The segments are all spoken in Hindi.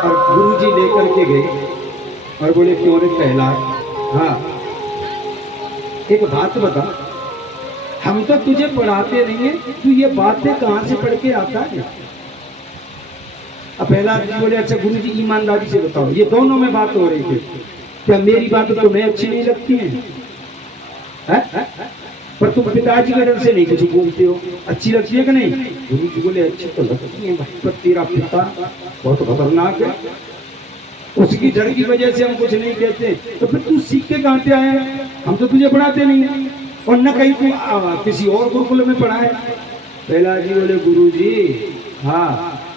और गुरुजी लेकर के गए और बोले क्यों रे प्रहलाद, हाँ एक बात बता, हम तो तुझे पढ़ाते नहीं है, तू ये बातें कहाँ से पढ़ के आता है? अब प्रहलाद जी बोले अच्छा गुरुजी ईमानदारी से बताओ, ये दोनों में बात हो रही थी, क्या मेरी बात तुम्हें अच्छी नहीं लगती है? पर तुम पिताजी के डर से नहीं कुछ बोलते हो, अच्छी लगती है कि नहीं? गुरुजी बोले अच्छी तो लगती है भाई, पर तेरा पिता बहुत खतरनाक है, उसकी डर की वजह से हम कुछ नहीं कहते। तो फिर तू सीख के कहाँ से आया? हम तो तुझे पढ़ाते नहीं है और न कहीं तू किसी और गुरुकुल में पढ़ा है। प्रहलाद जी बोले गुरुजी हाँ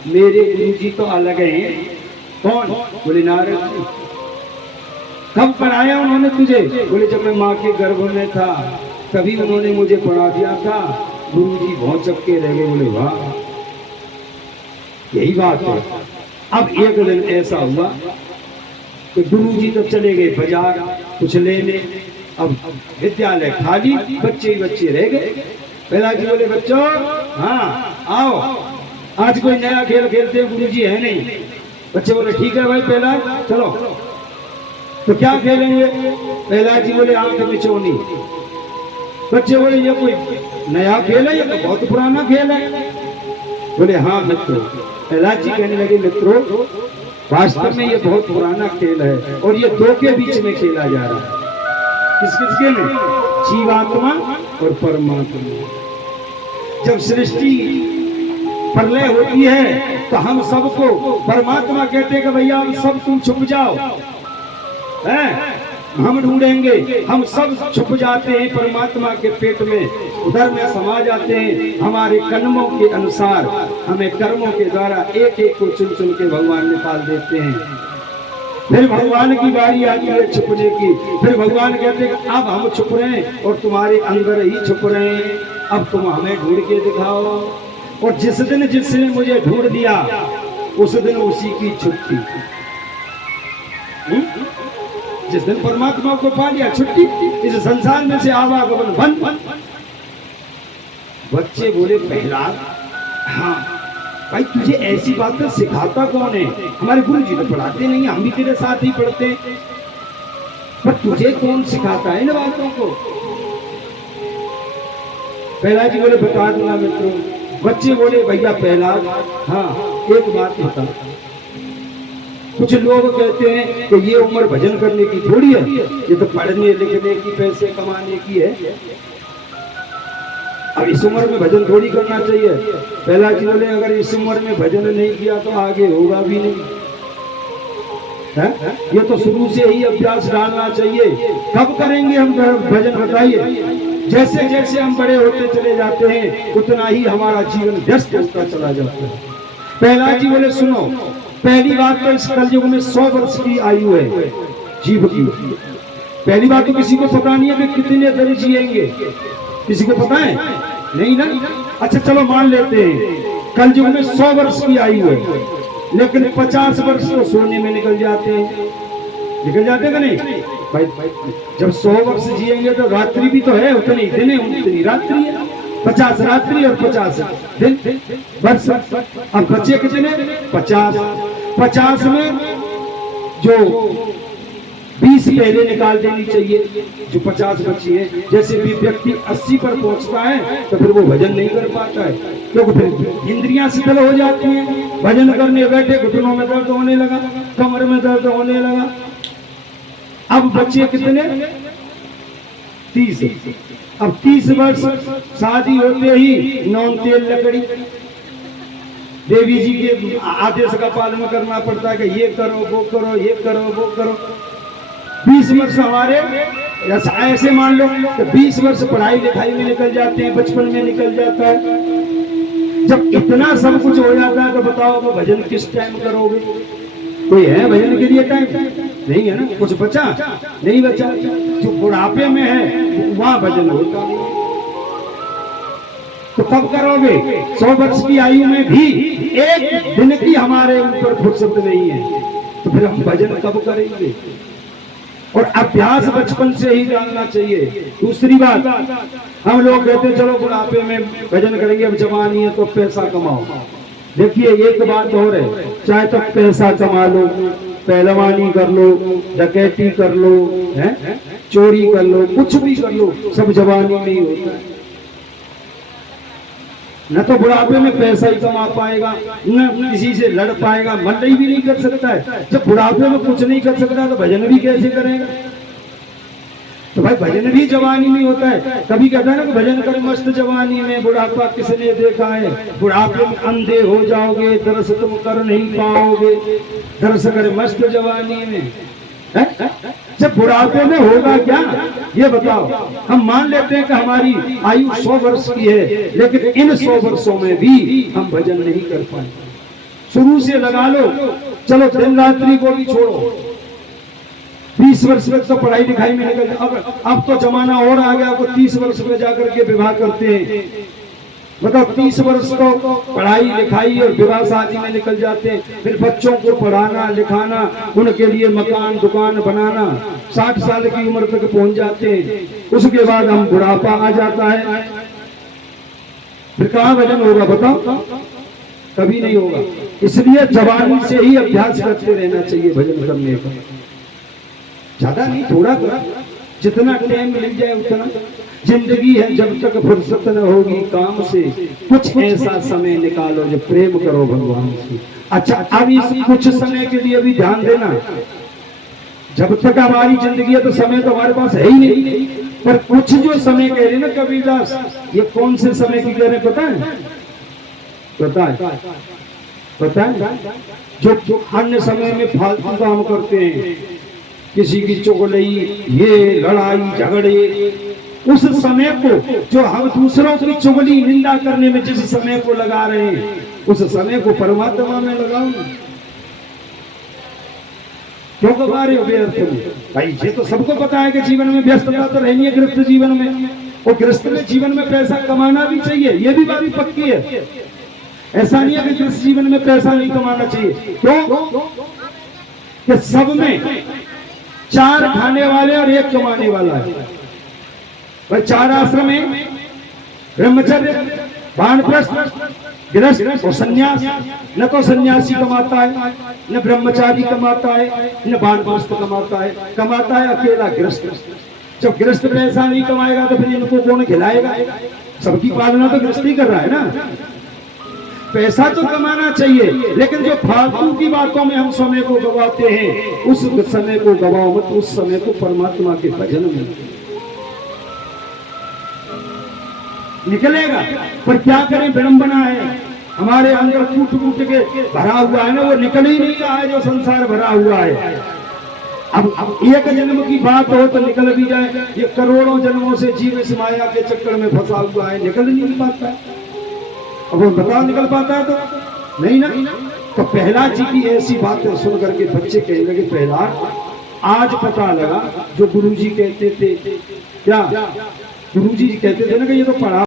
मेरे गुरुजी तो अलग हैं। कौन? बोले नारद जी। कब पढ़ाया उन्होंने तुझे? बोले जब मैं माँ के गर्भ में था तभी उन्होंने मुझे पढ़ा दिया था। गुरुजी बहुत चक्के रह गए। बोले वाह यही बात है। अब एक दिन ऐसा हुआ कि गुरुजी तो चले गए बाजार कुछ लेने, अब विद्यालय खाली, बच्चे ही बच्चे रह गए। प्रहलाद जी बोले बच्चों हाँ आओ, आज कोई नया खेल खेलते हैं, गुरुजी है नहीं। बच्चे बोले ठीक है भाई प्रहलाद चलो। तो क्या खेलेंगे? प्रहलाद जी बोले आंख बिछोनी। बच्चे बोले ये कोई नया खेल है, ये तो बहुत पुराना खेल है। बोले हाँ मित्रों। प्रहलाद जी कहने लगे मित्रों वास्तव में ये बहुत पुराना खेल है और ये दो के बीच में खेला जा रहा है। किस किसके में? जीवात्मा और परमात्मा। जब सृष्टि प्रलय होती है तो हम सबको परमात्मा कहते हैं कि भैया हम सब तुम छुप जाओ, हैं? हम ढूंढेंगे, हम सब छुप जाते हैं परमात्मा के पेट में, उधर में समा जाते हैं। हमारे कर्मों के अनुसार हमें कर्मों के द्वारा एक एक को चुन चुन के भगवान निकाल देते हैं। फिर भगवान की बारी आती है छुपने की। फिर भगवान कहते हैं अब हम छुप रहे हैं और तुम्हारे अंदर ही छुप रहे हैं, अब तुम हमें ढूंढ के दिखाओ। और जिस दिन जिसने मुझे ढूंढ दिया उस दिन उसी की छुट्टी। जिस दिन परमात्मा को पा लिया छुट्टी, इस संसार में से आवागमन बंद। बच्चे बोले प्रहलाद हाँ भाई तुझे ऐसी बातें सिखाता कौन है? हमारे गुरुजी तो पढ़ाते नहीं, हम भी तेरे साथ ही पढ़ते, पर तुझे कौन सिखाता है इन बातों को? प्रहलाद जी बोले बता दूंगा मित्रों। बच्चे बोले भैया प्रहलाद हाँ एक बात बता, कुछ लोग कहते हैं कि ये उम्र भजन करने की थोड़ी है, ये तो पढ़ने लिखने की पैसे कमाने की है, अब इस उम्र में भजन थोड़ी करना चाहिए। प्रहलाद जी बोले अगर इस उम्र में भजन नहीं किया तो आगे होगा भी नहीं है? ये तो शुरू से ही अभ्यास डालना चाहिए। कब करेंगे हम भजन बताइए? जैसे जैसे हम बड़े होते चले जाते हैं उतना ही हमारा जीवन व्यस्त होता चला जाता है। प्रहलाद जी बोले सुनो, पहली बात तो इस कलयुग में 100 वर्ष की आयु है जीव की। पहली बात तो किसी को पता नहीं है कि कितने दिन जिएंगे, किसी को पता है नहीं ना? अच्छा चलो मान लेते हैं कलयुग में 100 वर्ष की आयु है, लेकिन 50 वर्ष तो सोने में निकल जाते हैं। निकल जाते का नहीं भाई? जब 100 वर्ष जिएंगे तो रात्रि भी तो है, उतनी दिन है उतनी रात्रि है। 50 रात्रि और 50 दिन वर्ष। अब बचे कितने? 50। 50 में जो 20 पहले निकाल देनी चाहिए, जो 50 बची है। जैसे भी व्यक्ति 80 पर पहुंचता है तो फिर वो भजन नहीं कर पाता है, क्योंकि फिर इंद्रियां शिथिल हो जाती हैं। भजन करने बैठे घुटनों में दर्द होने लगा, कमर में दर्द होने लगा। अब बचे कितने? 30। अब 30 वर्ष शादी होते ही नॉन तेल लकड़ी देवी जी के आदेश का पालन करना पड़ता है कि ये करो वो करो, ये करो वो करो। 20 वर्ष हमारे ऐसे मान लो कि 20 वर्ष पढ़ाई लिखाई में निकल जाते हैं, बचपन में निकल जाता है। जब इतना सब कुछ हो जाता है तो बताओ तो भजन किस टाइम करोगे? कोई है भजन के लिए टाइम? नहीं है ना। कुछ बचा? नहीं बचा। जो बुढ़ापे में है वहां भजन होता नहीं, तो कब करोगे? 100 वर्ष की आयु में भी एक दिन की हमारे ऊपर फुर्सत नहीं है, तो फिर हम भजन कब करेंगे? और अभ्यास बचपन से ही डालना चाहिए। दूसरी बात, हम लोग कहते हैं चलो बुढ़ापे में भजन करेंगे, अब जवानी है तो पैसा कमाओ। देखिए एक बात और है, चाहे तो पैसा कमा लो, पहलवानी कर लो, डकैती कर लो, हैं, चोरी कर लो, कुछ भी कर लो, सब जवानी में ही होता है। न तो बुढ़ापे में पैसा ही कमा पाएगा, न किसी से लड़ पाएगा, मंडई भी नहीं कर सकता है। जब बुढ़ापे में कुछ नहीं कर सकता तो भजन भी कैसे करेगा? तो भाई भजन भी जवानी में होता है। कभी कहता है ना कि भजन कर मस्त जवानी में, बुढ़ापा किसने देखा है? बुढ़ापे में अंधे हो जाओगे, दर्श तुम कर नहीं पाओगे, दर्श कर मस्त जवानी में। है? जब बुढ़ापे में होगा क्या ये बताओ? हम मान लेते हैं कि हमारी आयु 100 वर्ष की है, लेकिन इन 100 वर्षों में भी हम भजन नहीं कर पाए। शुरू से लगा लो, चलो दिन रात्रि को भी छोड़ो, 20 वर्ष में तो पढ़ाई लिखाई में निकल, अब तो जमाना और आ गया, को 30 वर्ष में जाकर के विवाह करते हैं। मतलब 30 वर्ष तो पढ़ाई लिखाई और विवाह शादी में निकल जाते हैं, फिर बच्चों को पढ़ाना लिखाना, उनके लिए मकान दुकान बनाना, 60 साल की उम्र तक पहुंच जाते हैं। उसके बाद हम बुढ़ापा आ जाता है, फिर कहाँ भजन होगा बताओ? कभी नहीं होगा। इसलिए जवानी से ही अभ्यास करते रहना चाहिए भजन करने का। ज्यादा नहीं, थोड़ा कर, जितना टाइम मिल जाए उतना। जिंदगी है जब तक फुर्सत न होगी काम से, कुछ ऐसा समय निकालो जो प्रेम करो भगवान से। अच्छा, अब इस कुछ समय के लिए भी ध्यान देना, जब तक हमारी जिंदगी है तो समय तो हमारे पास है ही नहीं, पर कुछ जो समय कह रहे ना कबीरदास, ये कौन से समय की कह रहे पता है? पता है? पता है? जो अन्य समय में फालतू काम करते हैं, किसी की चुगली, ये लड़ाई झगड़े, उस समय को जो हम दूसरों की चुगली निंदा करने में जिस समय को लगा रहे हैं, उस समय को परमात्मा में लगाओ ना। क्यों गवा रहे हो व्यर्थ में? भाई ये तो सबको पता है कि जीवन में व्यस्तता तो रहनी है गृहस्थ जीवन में, और गृहस्थ में जीवन में पैसा कमाना भी चाहिए, ये भी बात पक्की है। ऐसा नहीं है कि गृहस्थ जीवन में पैसा नहीं कमाना चाहिए। क्यों? कि सब में 4 खाने वाले और 1 कमाने वाला है। भाई 4 आश्रम है, ब्रह्मचर्य, वानप्रस्थ, गृहस्थ और सन्यास। न तो सन्यासी कमाता है, न ब्रह्मचारी कमाता है, न वानप्रस्थ कमाता है अकेला गृहस्थ। जब गृहस्थ पैसा नहीं कमाएगा तो फिर इनको कौन खिलाएगा? सबकी पालना तो गृहस्थ ही कर रहा है ना। पैसा तो कमाना चाहिए, लेकिन जो फालतू की बातों में हम समय को गवाते हैं, उस समय को गवाओ मत, उस समय को परमात्मा के भजन में निकलेगा। पर क्या करें, विडंबना है, हमारे अंदर कूट के भरा हुआ है ना, वो निकल ही नहीं रहा है जो संसार भरा हुआ है। अब एक जन्म की बात हो तो निकल भी जाए, ये करोड़ों जन्मों से जीव इस माया के चक्कर में फंसा हुआ है, निकल नहीं पाता है। अब वो बताओ निकल पाता है तो नहीं ना। तो प्रहलाद जी की ऐसी बातें सुन करके बच्चे कहने लगे, प्रहलाद आज पता लगा जो गुरुजी कहते थे, क्या गुरुजी कहते थे ना कि ये तो पढ़ा